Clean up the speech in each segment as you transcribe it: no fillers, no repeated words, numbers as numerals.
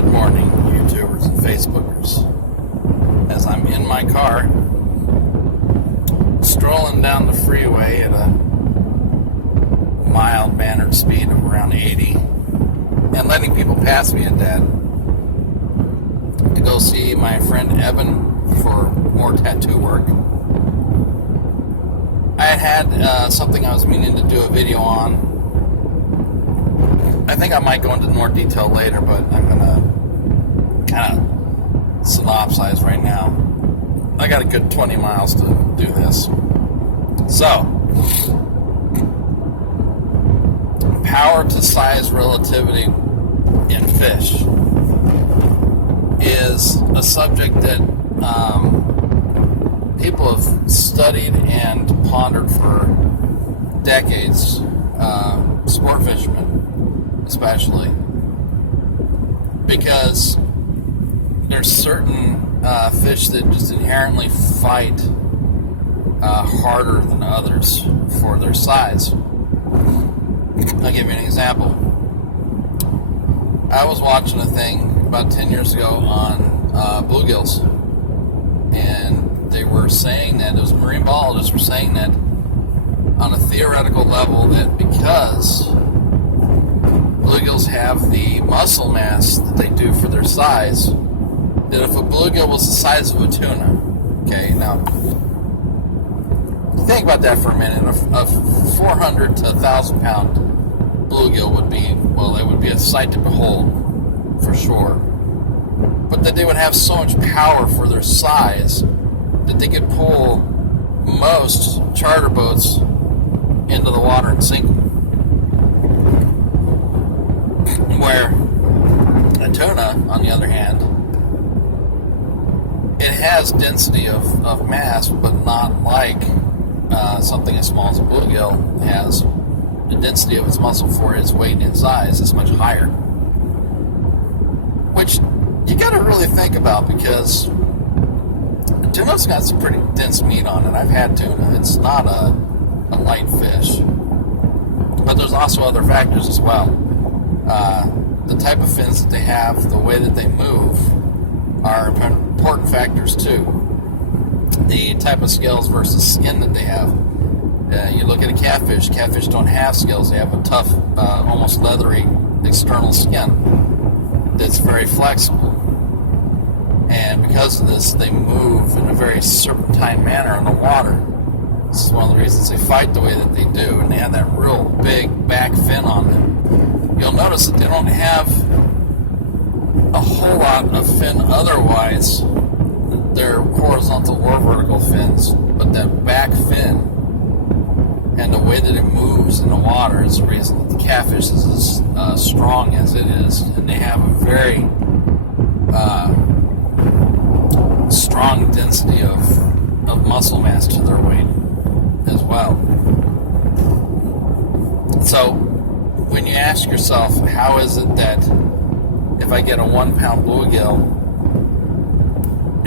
Good morning, YouTubers and Facebookers. As I'm in my car, strolling down the freeway at a mild-mannered speed of around 80, and letting people pass me at that, to go see my friend Evan for more tattoo work. I had something I was meaning to do a video on. I think I might go into more detail later, but I'm going to kind of synopsize right now. I got a good 20 miles to do this. So, power to size relativity in fish is a subject that people have studied and pondered for decades, sport fishermen especially, because there's certain fish that just inherently fight harder than others for their size. I'll give you an example. I was watching a thing about 10 years ago on bluegills, and they were saying that, it was marine biologists were saying that on a theoretical level, that because bluegills have the muscle mass that they do for their size, that if a bluegill was the size of a tuna, okay, now think about that for a minute. A 400 to 1,000 pound bluegill would be, well, it would be a sight to behold for sure, but that they would have so much power for their size that they could pull most charter boats into the water and sink them. Where a tuna, on the other hand, it has density of mass, but not like something as small as a bluegill has. The density of its muscle for its weight and size is much higher. Which you got to really think about, because tuna's got some pretty dense meat on it. I've had tuna. It's not a light fish. But there's also other factors as well. The type of fins that they have, the way that they move, are important factors too. The type of scales versus skin that they have. You look at a catfish. Catfish don't have scales. They have a tough, almost leathery external skin that's very flexible. And because of this, they move in a very serpentine manner in the water. This is one of the reasons they fight the way that they do, and they have that real big back fin on them. You'll notice that they don't have a whole lot of fin otherwise. They're horizontal or vertical fins, but that back fin and the way that it moves in the water is the reason that the catfish is as strong as it is, and they have a very strong density of muscle mass to their weight as well. So when you ask yourself, how is it that if I get a 1 pound bluegill,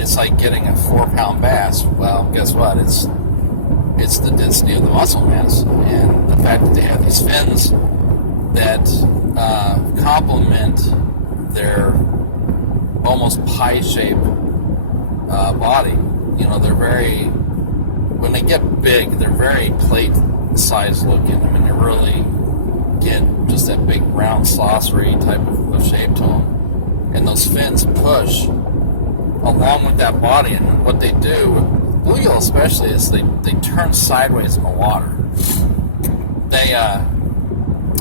it's like getting a 4 pound bass? Well, guess what? It's the density of the muscle mass, and the fact that they have these fins that complement their almost pie-shaped body. You know, they're very, when they get big, they're very plate-sized looking. I mean, they really get just that big round saucery type of shape to them, and those fins push along with that body. And what they do, bluegill especially, is they turn sideways in the water.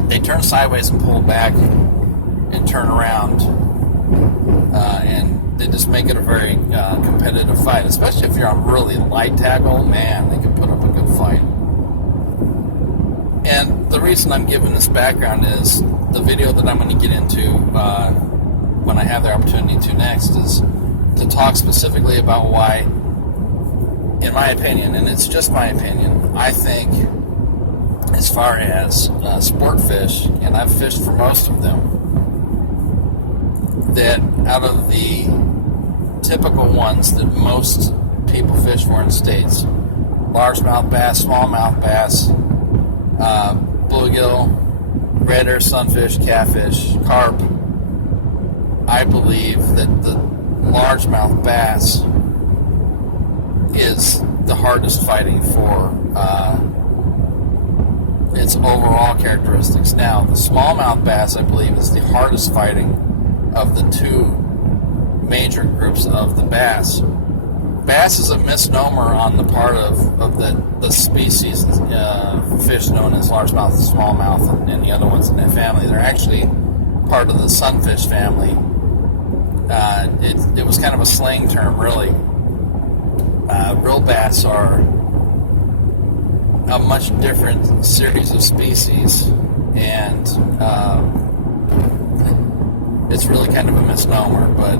They turn sideways and pull back and turn around, and they just make it a very competitive fight, especially if you're on really light tackle. Man, they can put up a good fight. And the reason I'm giving this background is the video that I'm going to get into when I have the opportunity to next is to talk specifically about why, in my opinion, and it's just my opinion, I think as far as sport fish, and I've fished for most of them, that out of the typical ones that most people fish for in the States, largemouth bass, smallmouth bass, bluegill, red ear sunfish, catfish, carp, I I believe that the largemouth bass is the hardest fighting for its overall characteristics. Now, the smallmouth bass, I believe, is the hardest fighting of the two major groups of the bass. Bass is a misnomer on the part of the species fish known as largemouth and smallmouth and the other ones in that family. They're actually part of the sunfish family. It was kind of a slang term, really. Real bass are a much different series of species, and it's really kind of a misnomer, but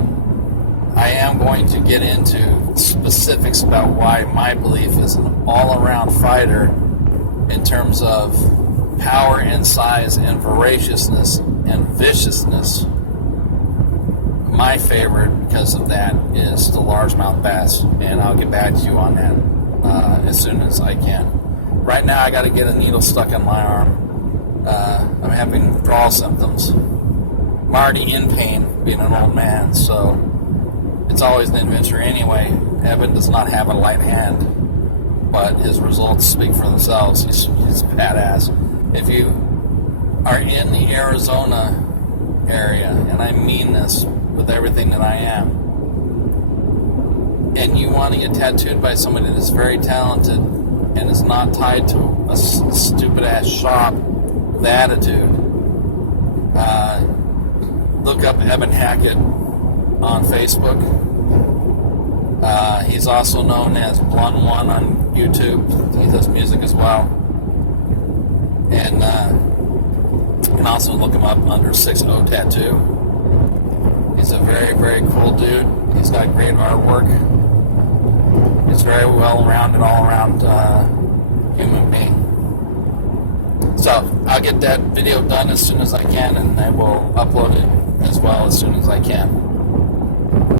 I am going to get into specifics about why my belief is an all-around fighter in terms of power and size and voraciousness and viciousness. My favorite, because of that, is the largemouth bass, and I'll get back to you on that as soon as I can. Right now, I got to get a needle stuck in my arm. I'm having withdrawal symptoms. I'm already in pain, being an old man, so it's always an adventure anyway. Evan does not have a light hand, but his results speak for themselves. He's badass. If you are in the Arizona area, and I mean this with everything that I am, and you want to get tattooed by somebody that is very talented and is not tied to a stupid-ass shop with attitude, look up Evan Hackett on Facebook. He's also known as Blunt One on YouTube. He does music as well. And you can also look him up under 6O Tattoo. He's a very, very cool dude. He's got great artwork. He's very well-rounded, all-around human being. So I'll get that video done as soon as I can, and I will upload it as well as soon as I can.